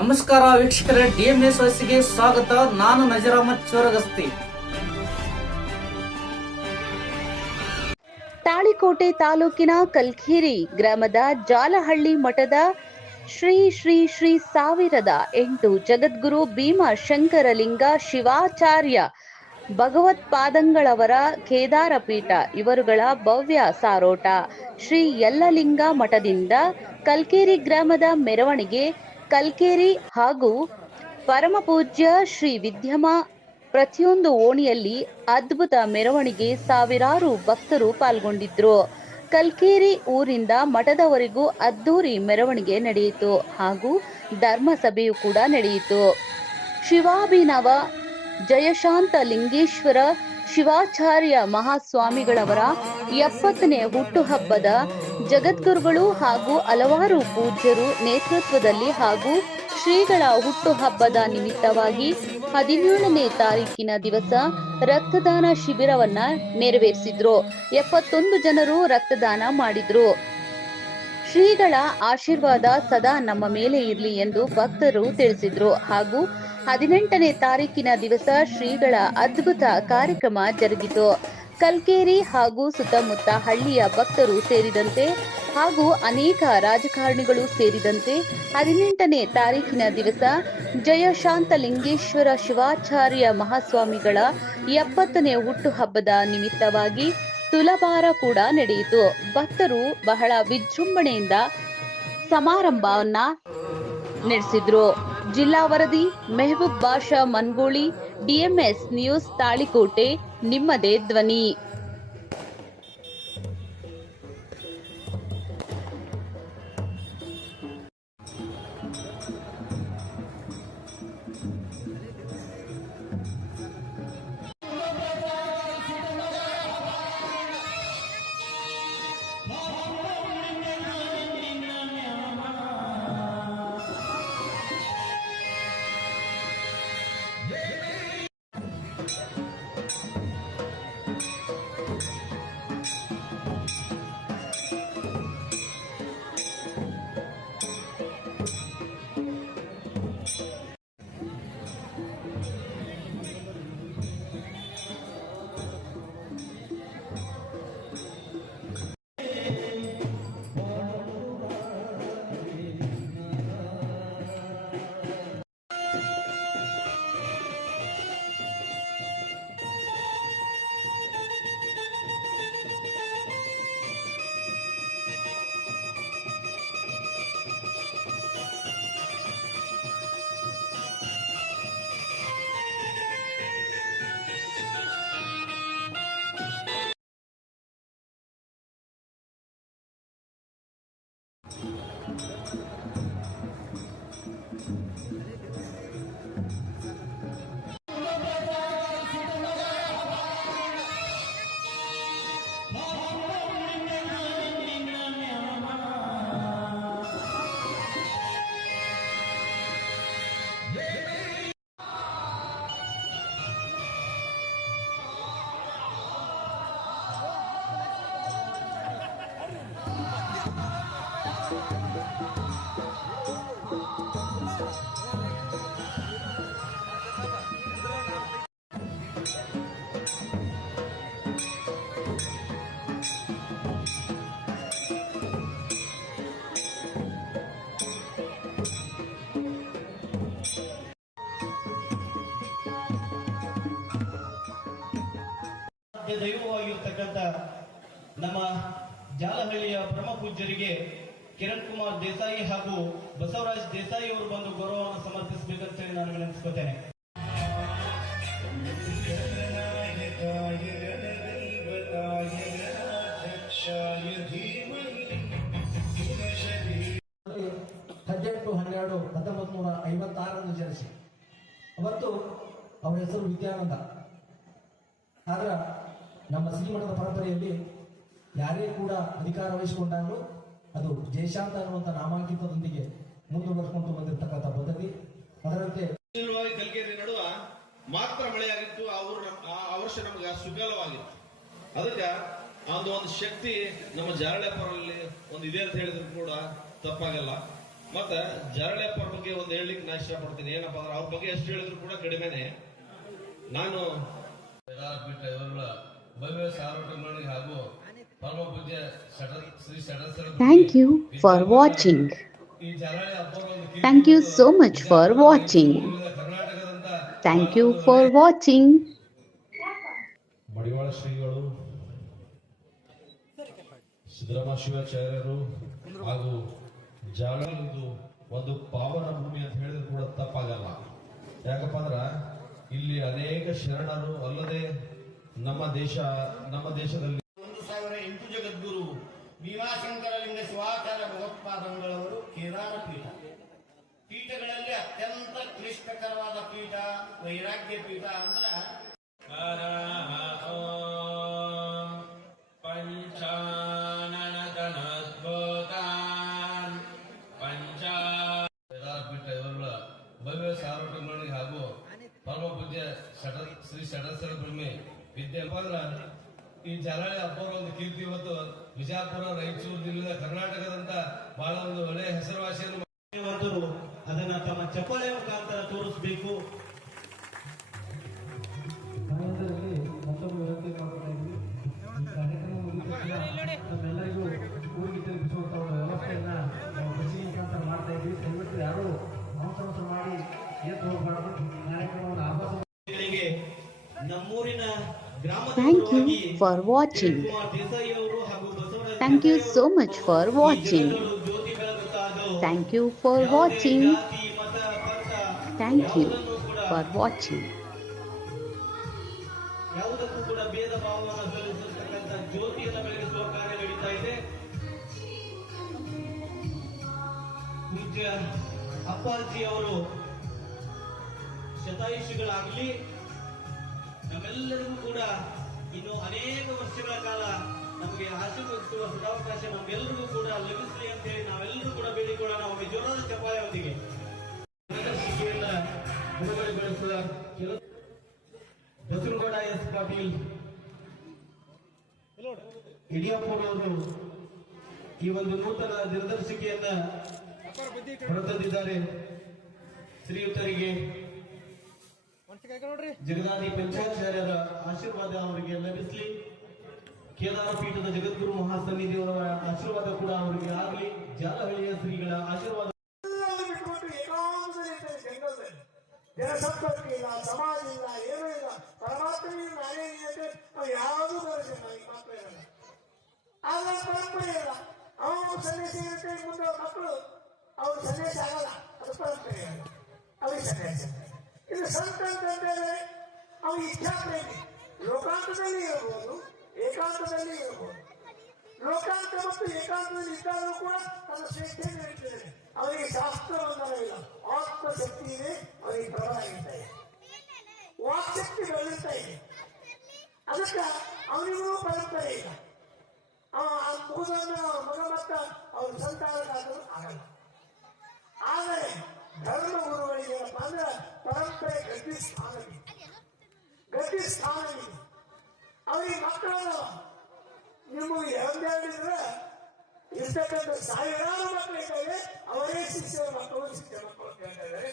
ನಮಸ್ಕಾರ ವೀಕ್ಷಕರೇ, DMSOSಗೆ ಸ್ವಾಗತ. ನಾನು ನಜೀರ್ ಅಹಮದ್ ಚೋರಗಸ್ತಿ. ತಾಳಿಕೋಟೆ ತಾಲೂಕಿನ ಕಲ್ಕೇರಿ ಗ್ರಾಮದ ಜಾಲಹಳ್ಳಿ ಮಠದ ಶ್ರೀ ಶ್ರೀ ಶ್ರೀ 1008 ಜಗದ್ಗುರು ಭೀಮಶಂಕರಲಿಂಗ ಶಿವಾಚಾರ್ಯ ಭಗವತ್ಪಾದಂಗಳವರ ಕೇದಾರ ಪೀಠ ಇವರುಗಳ ಭವ್ಯ ಸಾರೋಟ ಶ್ರೀ ಯಲ್ಲಲಿಂಗ ಮಠದಿಂದ ಕಲ್ಕೇರಿ ಗ್ರಾಮದ ಮೆರವಣಿಗೆ ಕಲ್ಕೇರಿ ಹಾಗೂ ಪರಮಪೂಜ್ಯ ಶ್ರೀ ವಿದ್ಯಮ ಪ್ರತಿಯೊಂದು ಓಣಿಯಲ್ಲಿ ಅದ್ಭುತ ಮೆರವಣಿಗೆ, ಸಾವಿರಾರು ಭಕ್ತರು ಪಾಲ್ಗೊಂಡಿದ್ರು. ಕಲ್ಕೇರಿ ಊರಿಂದ ಮಠದವರೆಗೂ ಅದ್ದೂರಿ ಮೆರವಣಿಗೆ ನಡೆಯಿತು ಹಾಗೂ ಧರ್ಮಸಭೆಯು ಕೂಡ ನಡೆಯಿತು. ಶಿವಾಭಿನವ ಜಯಶಾಂತ ಲಿಂಗೇಶ್ವರ ಶಿವಾಚಾರ್ಯ ಮಹಾಸ್ವಾಮಿಗಳವರ 70ನೇ ಹುಟ್ಟುಹಬ್ಬದ ಜಗದ್ಗುರುಗಳು ಹಾಗೂ ಹಲವಾರು ಪೂಜ್ಯರು ನೇತೃತ್ವದಲ್ಲಿ ಹಾಗೂ ಶ್ರೀಗಳ ಹುಟ್ಟುಹಬ್ಬದ ನಿಮಿತ್ತವಾಗಿ 17ನೇ ತಾರೀಕಿನ ದಿವಸ ರಕ್ತದಾನ ಶಿಬಿರವನ್ನ ನೆರವೇರಿಸಿದ್ರು. 71 ಜನರು ರಕ್ತದಾನ ಮಾಡಿದ್ರು. ಶ್ರೀಗಳ ಆಶೀರ್ವಾದ ಸದಾ ನಮ್ಮ ಮೇಲೆ ಇರಲಿ ಎಂದು ಭಕ್ತರು ತಿಳಿಸಿದ್ರು. ಹಾಗೂ 18ನೇ ತಾರೀಕಿನ ದಿವಸ ಶ್ರೀಗಳ ಅದ್ಭುತ ಕಾರ್ಯಕ್ರಮ ಜರುಗಿತು. ಕಲ್ಕೇರಿ ಹಾಗೂ ಸುತ್ತಮುತ್ತ ಹಳ್ಳಿಯ ಭಕ್ತರು ಸೇರಿದಂತೆ ಹಾಗೂ ಅನೇಕ ರಾಜಕಾರಣಿಗಳು ಸೇರಿದಂತೆ 18ನೇ ತಾರೀಕಿನ ದಿವಸ ಜಯಶಾಂತಲಿಂಗೇಶ್ವರ ಶಿವಾಚಾರ್ಯ ಮಹಾಸ್ವಾಮಿಗಳ 70ನೇ ಹುಟ್ಟುಹಬ್ಬದ ನಿಮಿತ್ತವಾಗಿ ತುಲಾಭಾರ ಕೂಡ ನಡೆಯಿತು. ಭಕ್ತರು ಬಹಳ ವಿಜೃಂಭಣೆಯಿಂದ ಸಮಾರಂಭವನ್ನ ನಡೆಸಿದ್ರು. ಜಿಲ್ಲಾ ವರದಿ ಮೆಹಬೂಬ್ ಬಾಷಾ ಮನ್ಗೋಳಿ, DMS ನ್ಯೂಸ್, ತಾಳಿಕೋಟೆ, ನಿಮ್ಮದೇ ಧ್ವನಿ. ದೈವವಾಗಿರ್ತಕ್ಕಂಥ ನಮ್ಮ ಜಾಲಹಳ್ಳಿಯ ಪರಮ ಪೂಜ್ಯರಿಗೆ ಕಿರಣ್ ಕುಮಾರ್ ದೇಸಾಯಿ ಹಾಗೂ ಬಸವರಾಜ್ ದೇಸಾಯಿ ಅವರು ಬಂದು ಗೌರವವನ್ನು ಸಮರ್ಪಿಸಬೇಕಂತ ಹೇಳಿ ನಾನು ವಿನಂತಿಸುತ್ತೇನೆ. ಹದಿನೆಂಟು 12 1956 ಜನಿಸಿ ಅವತ್ತು ಅವರ ಹೆಸರು ವಿದ್ಯಾನಂದ. ಆದ್ರೆ ನಮ್ಮ ಶ್ರೀಮಠದ ಪರಂಪರೆಯಲ್ಲಿ ಯಾರೇ ಕೂಡ ಅಧಿಕಾರ ವಹಿಸಿಕೊಂಡಾಗಲೂ ಅದು ಜಯಶಾಂತ ಅನ್ನುವಂಥ ನಾಮಾಂಕಿತದೊಂದಿಗೆ ಮುಂದುವರೆಸಿಕೊಂಡು ಬಂದಿರತಕ್ಕಂಥ ಪದ್ಧತಿ. ಅದರಂತೆ ಕಲ್ಕೇರಿ ನಡುವ ಮಾತ್ರ ಮಳೆಯಾಗಿತ್ತು. ಆ ವರ್ಷ ನಮ್ಗೆ ಸುಕಾಲವಾಗಿತ್ತು. ಅದಕ್ಕೆ ಒಂದು ಶಕ್ತಿ ನಮ್ಮ ಜಾರಳೆಪರಲ್ಲಿ ಒಂದು ಇದೆ ಅಂತ ಹೇಳಿದ್ರು ಕೂಡ ತಪ್ಪಾಗಲ್ಲ. ಮತ್ತ ಜಾರಳಿಯಪ್ಪರ ಬಗ್ಗೆ ಒಂದು ಹೇಳಲಿಕ್ಕೆ ನಾ ಇಷ್ಟಪಡ್ತೀನಿ. ಏನಪ್ಪಾ ಅಂದ್ರೆ ಅವ್ರ ಬಗ್ಗೆ ಎಷ್ಟು ಹೇಳಿದ್ರು ಕೂಡ ಕಡಿಮೆನೆ. ನಾನು ಪೀಠ ಇವರುಗಳ ಭವ್ಯ ಸಾರ್ವಜನಿಕ ಹಾಗೂ ಪರಮ ಪೂಜ್ಯ Shri Thank you for watching. ಈ ಜಾರಳಿ ಹಬ್ಬ Thank you so much for watching. ಕರ್ನಾಟಕದಂತ Thank you for watching. ಮಡಿವಾಳ ಶ್ರೀಗಳು, ಸಿದ್ದರಾಮ ಶಿವಾಚಾರ್ಯರು ಹಾಗೂ ಜಾಲದು ಒಂದು ಪಾವನ ಭೂಮಿ ಅಂತ ಹೇಳಿದ್ರು ಕೂಡ ತಪ್ಪಾಗಲ್ಲ. ಯಾಕಪ್ಪ ಅಂದ್ರ ಇಲ್ಲಿ ಅನೇಕ ಶರಣರು ಅಲ್ಲದೆ ನಮ್ಮ ದೇಶದಲ್ಲಿ 1008 ಜಗದ್ಗುರು ಭೀಮಾಶಂಕರಲಿಂಗ ಶಿವಾಚಾರ್ಯ ಭಗವತ್ಪಾದಂಗಳವರು ಕೇದಾರ ಪೀಠಗಳಲ್ಲಿ ಅತ್ಯಂತ ಕ್ಲಿಷ್ಟಕರವಾದ ಪೀಠ ವೈರಾಗ್ಯ ಪೀಠ ಅಂದ್ರ ಪೀಠ ಇವರುಗಳ ಭವ್ಯ ಸಾರ್ವಜನಿಕ ಹಾಗೂ ಪರಮ ಪೂಜ್ಯ ಶ್ರೀ ಷಡಸರ ಬ್ರಹ್ಮೆ ವಿದ್ಯಾಪಂದ್ರ ಈ ಜಾರಳಿ ಹಬ್ಬರ ಒಂದು ಕೀರ್ತಿ ಇವತ್ತು ವಿಜಯಪುರ, ರಾಯಚೂರು ಜಿಲ್ಲೆಯ ಕರ್ನಾಟಕದಂತ ಬಹಳ ಒಂದು ಒಳ್ಳೆಯ ಹೆಸರುವಾಸಿಯನ್ನು ಅದನ್ನ ತಮ್ಮ ಚಪ್ಪಾಳೆ ಮುಖಾಂತರ ತೋರಿಸಬೇಕು. ಸಮಯದಲ್ಲಿ ಮತ್ತೊಂದು ವಿನಂತಿ ಮಾಡ್ತಾ ಇದ್ವಿ. ಈ ಕಾರ್ಯಕ್ರಮ ಮುಗಿದ ನಮ್ಮೆಲ್ಲರಿಗೂ ಊರಿಗೆ ತಲುಪಿಸುವಂತ ಒಂದು ವ್ಯವಸ್ಥೆಯನ್ನ ನಾವು ಬಸ್ಸಿನ ಮುಖಾಂತರ ಮಾಡ್ತಾ ಇದ್ವಿ. ದಯವಿಟ್ಟು ಯಾರು ಅವಸರ ಮಾಡಿ ಎದ್ದು ಹೋಗಬಾರ್ದು. ಕಾರ್ಯಕ್ರಮವನ್ನು ಆಭಾಸ ನಮ್ಮೂರಿನ Thank you for watching. Desai ಅವರು ಹಾಗೂ Basavaraj Thank you so much for watching. Jyothi ಬೆಳಗುತ್ತಾದೋ. Thank you for watching. ಜಾತಿ, ಮತ, ಪಂಥ Thank you ಯಾವುದನ್ನೂ ಕೂಡ for watching. ಯಾವುದಕ್ಕೂ ಕೂಡ ಭೇದ ಭಾವವನ್ನು ಸಲ್ಲಿಸತಕ್ಕಂಥ ಜ್ಯೋತಿಯನ್ನು ಬೆಳಗಿಸುವ ಕಾರ್ಯ ನಡೀತಾ ಇದೆ. ಪೂಜ್ಯ ಅಪ್ಪಾಜಿ ಅವರು ಶತಾಯುಷಿಗಳಾಗಲಿ, ನಮ್ಮೆಲ್ಲರಿಗೂ ಕೂಡ ಇನ್ನು ಅನೇಕ ವರ್ಷಗಳ ಕಾಲ ನಮಗೆ ಆಶೀರ್ವದಿಸುವ ಸದಾವಕಾಶ ನಮ್ಗೆಲ್ಲರಿಗೂ ಕೂಡ ಲಭಿಸಲಿ ಅಂತ ಹೇಳಿ ನಾವೆಲ್ಲರೂ ಕೂಡ ಬೇಡಿಕೊಳ್ಳೋಣ. ಒಮ್ಮೆ ಜೋರಾದ ಚಪ್ಪಾಳೆಯೊಂದಿಗೆ ಬಿಡುಗಡೆಗೊಳಿಸಿದ ಬಸವನಗೌಡ ಎಸ್ ಪಾಟೀಲ್ ಯಡಿಯೂರಪ್ಪನವರು ಈ ಒಂದು ನೂತನ ದಿನದರ್ಶಿಕೆಯನ್ನ ಹೊರತಂದಿದ್ದಾರೆ. ಶ್ರೀಯುತರಿಗೆ ಜಗದಾದಿ ಪಂಚಾಚಾರ್ಯರ ಆಶೀರ್ವಾದ ಅವರಿಗೆ ಲಭಿಸಲಿ. ಕೇದಾರ ಪೀಠದ ಜಗದ್ಗುರು ಮಹಾಸನ್ನಿಧಿಯವರ ಆಶೀರ್ವಾದ ಕೂಡ ಅವರಿಗೆ ಆಗಲಿ. ಜಾಲಹಳ್ಳಿಯ ಶ್ರೀಗಳ ಆಶೀರ್ವಾದ ಜನಸಂಪರ್ಕ ಇಲ್ಲ, ಸಮಾಜ ಇಲ್ಲ, ಏನೂ ಇಲ್ಲ. ಪರಮಾತ್ಮನಿಗೆ ನಾನೇ ಯಾವುದೂ ಬರೋದಿಲ್ಲ. ಈ ಮಾತ್ರ ಇರಲ್ಲ, ಆದ್ರೆ ಪರಂಪರೆ ಇಲ್ಲ. ಅವನು ಸನ್ಯಾಸ ಇರುತ್ತೆ, ಮುಂದೆ ಅವ್ರ ಮಕ್ಕಳು ಅವ್ರು ಸನ್ಯಾಸ ಆಗಲ್ಲ. ಅದು ಪರಂಪರೆ ಅಲ್ಲ, ಅವ್ರಿಗೆ ಸನ್ಯಾಸ. ಇದು ಸಂತ ಅಂತಂದ್ರೆ ಅವ್ರ ಇಚ್ಛಾ ಪ್ರೇಮಿ. ಲೋಕಾಂತದಲ್ಲಿ ಇರಬಹುದು, ಏಕಾಂತದಲ್ಲಿ ಇರಬಹುದು. ಲೋಕಾಂತ ಮತ್ತು ಏಕಾಂತದಲ್ಲಿ ಇದ್ದಾದರೂ ಕೂಡ ತನ್ನ ಸ್ವೇಚ್ಛೆ ನಡೀತದೆ. ಅವರಿಗೆ ಶಾಸ್ತ್ರವಂದನವಿಲ್ಲ, ಆತ್ಮಶಕ್ತಿ ಇದೆ, ಅವರಿಗೆ ಪ್ರಬಲ ಇರ್ತಾ ಇದೆ, ವಾಕ್ಶಕ್ತಿ ಬೆಳೆಯುತ್ತಾ ಇದೆ. ಅದಕ್ಕೆ ಅವನಿಗೂ ಪರಂಪರೆ ಇಲ್ಲ. ಮುಗಿದೊಂದು ಮಗ ಮತ್ತ ಅವ್ರ ಸಂತಾನಕ್ಕಾದರೂ ಆಗಲ್ಲ. ಆದರೆ ಧರ್ಮ ಗುರುಗಳಿಗೆ ಏನಪ್ಪ ಅಂದ್ರೆ ಪರಂಪರೆ ಗಟ್ಟಿ ಸ್ಥಾನವಿದೆ. ಅವರಿಗೆ ಮಕ್ಕಳನ್ನು ನಿಮಗೆ ಎಂದಿದ್ರೆ ಇರ್ತಕ್ಕಂಥ ಸಾವಿರಾರು ಮಕ್ಕಳು ಇದ್ದಾರೆ. ಅವರೇ ಶಿಕ್ಷಣ ಮಕ್ಕಳು ಕೇಳ್ತಾ ಇದ್ದಾರೆ.